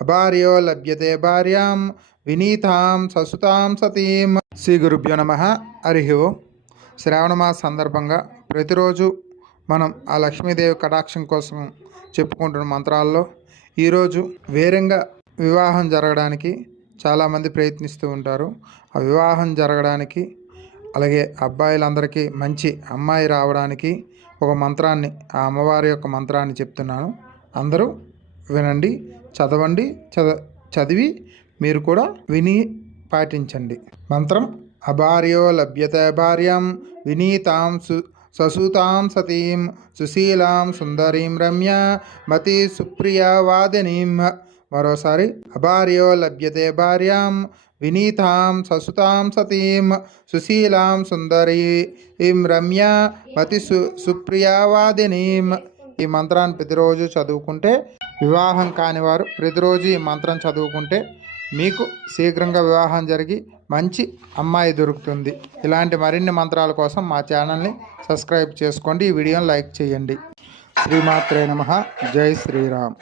అభార్యో లభ్యతే భార్యాం వినీతాం ససుతాం సతీం. శ్రీ గురుభ్యో నమ. హరి ఓం. సందర్భంగా ప్రతిరోజు మనం ఆ లక్ష్మీదేవి కటాక్షం కోసం చెప్పుకుంటున్న మంత్రాల్లో ఈరోజు వేరంగా వివాహం జరగడానికి చాలామంది ప్రయత్నిస్తూ ఉంటారు. ఆ వివాహం జరగడానికి అలాగే అబ్బాయిలందరికీ మంచి అమ్మాయి రావడానికి ఒక మంత్రాన్ని ఆ అమ్మవారి యొక్క మంత్రాన్ని చెప్తున్నాను. అందరూ వినండి. చదవండి చద చదివి మీరు కూడా విని పాటించండి. మంత్రం అభార్యో లభ్యత భార్యం వినీతాం సు ససుతాం సతీం సుశీలాం సుందరీం రమ్య మతి సుప్రియ వాదినీం. మరోసారి అభార్యో లభ్యతే భార్యాం వినీతాం ససుతాం సతీం సుశీలాం సుందరీం రమ్య మతి సు సుప్రియవాదినీం ఈ మంత్రాన్ని ప్రతిరోజు చదువుకుంటే వివాహం కాని వారు ప్రతిరోజు ఈ మంత్రం చదువుకుంటే మీకు శీఘ్రంగా వివాహం జరిగి మంచి అమ్మాయి దొరుకుతుంది. ఇలాంటి మరిన్ని మంత్రాల కోసం మా ఛానల్ని సబ్స్క్రైబ్ చేసుకోండి ఈ వీడియోని లైక్ చేయండి. శ్రీమాత్రే నమ. జై శ్రీరామ్.